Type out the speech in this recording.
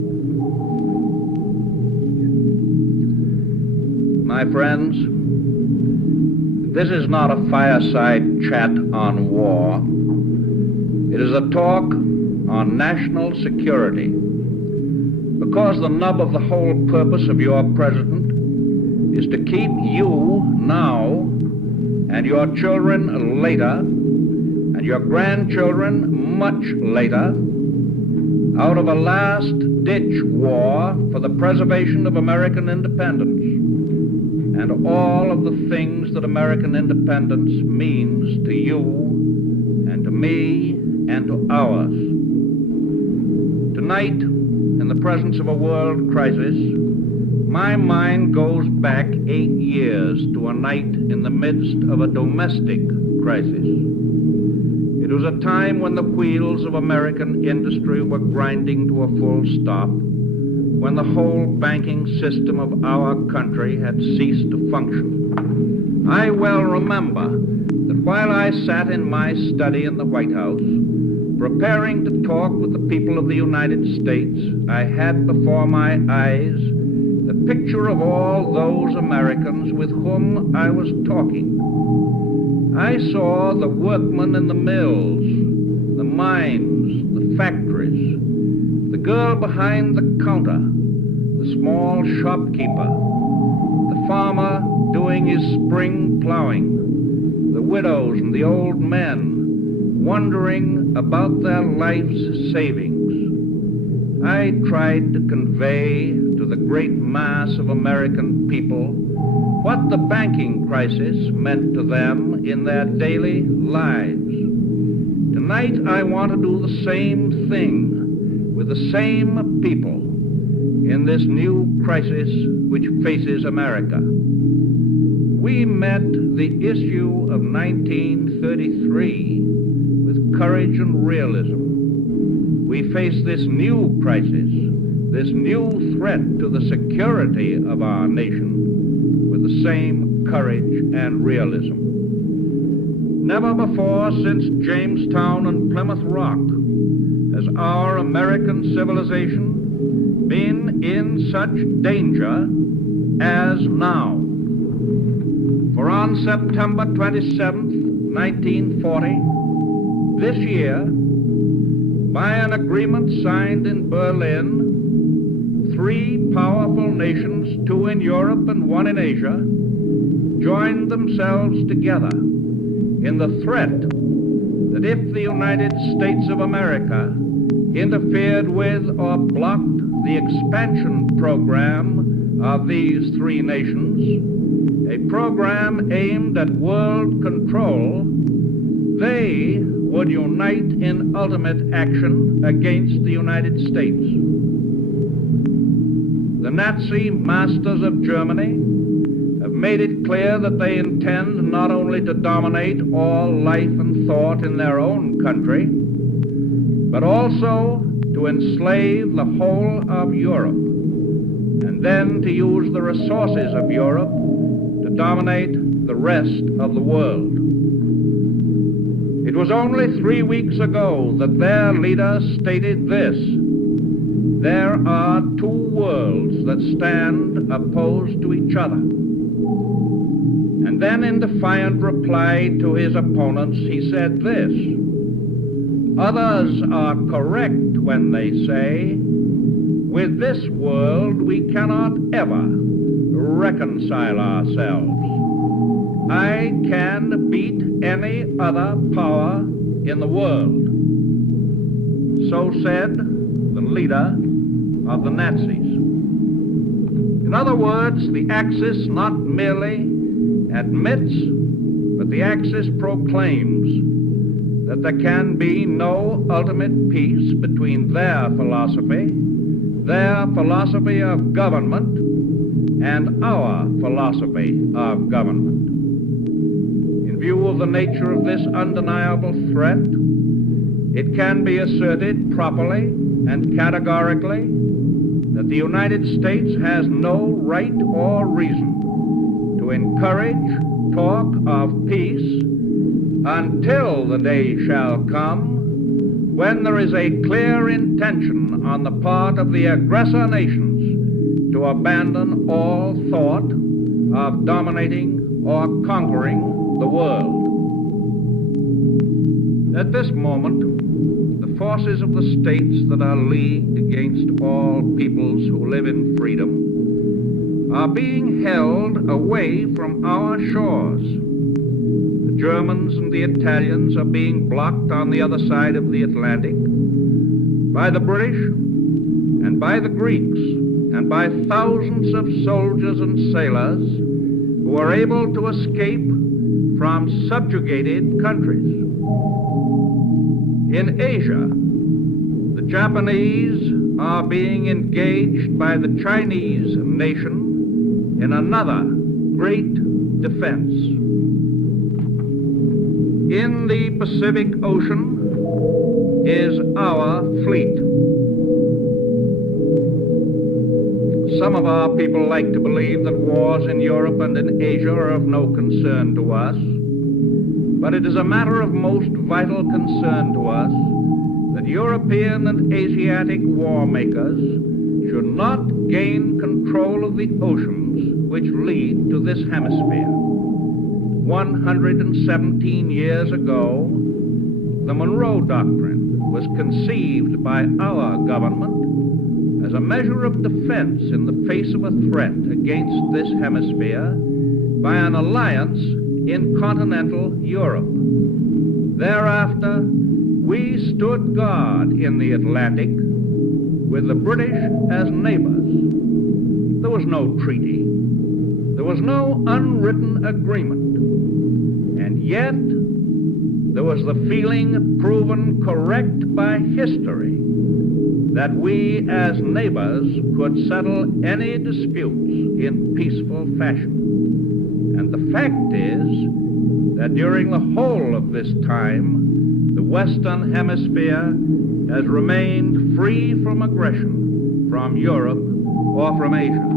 My friends, this is not a fireside chat on war. It is a talk on national security, because the nub of the whole purpose of your president is to keep you now and your children later and your grandchildren much later out of a last-ditch war for the preservation of American independence and all of the things that American independence means to you and to me and to ours. Tonight, in the presence of a world crisis, my mind goes back 8 years to a night in the midst of a domestic crisis. It was a time when the wheels of American industry were grinding to a full stop, when the whole banking system of our country had ceased to function. I well remember that while I sat in my study in the White House, preparing to talk with the people of the United States, I had before my eyes the picture of all those Americans with whom I was talking. I saw the workmen in the mills, the mines, the factories, the girl behind the counter, the small shopkeeper, the farmer doing his spring plowing, the widows and the old men wondering about their life's savings. I tried to convey to the great mass of American people what the banking crisis meant to them in their daily lives. Tonight, I want to do the same thing with the same people in this new crisis which faces America. We met the issue of 1933 with courage and realism. We face this new crisis, this new threat to the security of our nation, with the same courage and realism. Never before since Jamestown and Plymouth Rock has our American civilization been in such danger as now. For on September 27th, 1940, this year, by an agreement signed in Berlin, 3 powerful nations, 2 in Europe and 1 in Asia, joined themselves together in the threat that if the United States of America interfered with or blocked the expansion program of these 3 nations, a program aimed at world control, they would unite in ultimate action against the United States. The Nazi masters of Germany have made it clear that they intend not only to dominate all life and thought in their own country, but also to enslave the whole of Europe, and then to use the resources of Europe to dominate the rest of the world. It was only 3 weeks ago that their leader stated this: there are 2 worlds that stand opposed to each other. And then in defiant reply to his opponents, he said this: others are correct when they say, with this world we cannot ever reconcile ourselves. I can beat any other power in the world. So said the leader of the Nazis. In other words, the Axis not merely admits, but the Axis proclaims that there can be no ultimate peace between their philosophy of government, and our philosophy of government. In view of the nature of this undeniable threat, it can be asserted properly and categorically that the United States has no right or reason to encourage talk of peace until the day shall come when there is a clear intention on the part of the aggressor nations to abandon all thought of dominating or conquering the world. At this moment, the forces of the states that are leagued against all peoples who live in freedom are being held away from our shores. The Germans and the Italians are being blocked on the other side of the Atlantic by the British and by the Greeks and by thousands of soldiers and sailors who are able to escape from subjugated countries. In Asia, the Japanese are being engaged by the Chinese nation in another great defense. In the Pacific Ocean is our fleet. Some of our people like to believe that wars in Europe and in Asia are of no concern to us, but it is a matter of most vital concern to us that European and Asiatic war makers should not gain control of the oceans which lead to this hemisphere. 117 years ago, the Monroe Doctrine was conceived by our government as a measure of defense in the face of a threat against this hemisphere by an alliance in continental Europe. Thereafter, we stood guard in the Atlantic with the British as neighbors. There was no treaty. There was no unwritten agreement. And yet, there was the feeling proven correct by history that we as neighbors could settle any disputes in peaceful fashion. And the fact is that during the whole of this time, the Western Hemisphere has remained free from aggression from Europe or from Asia.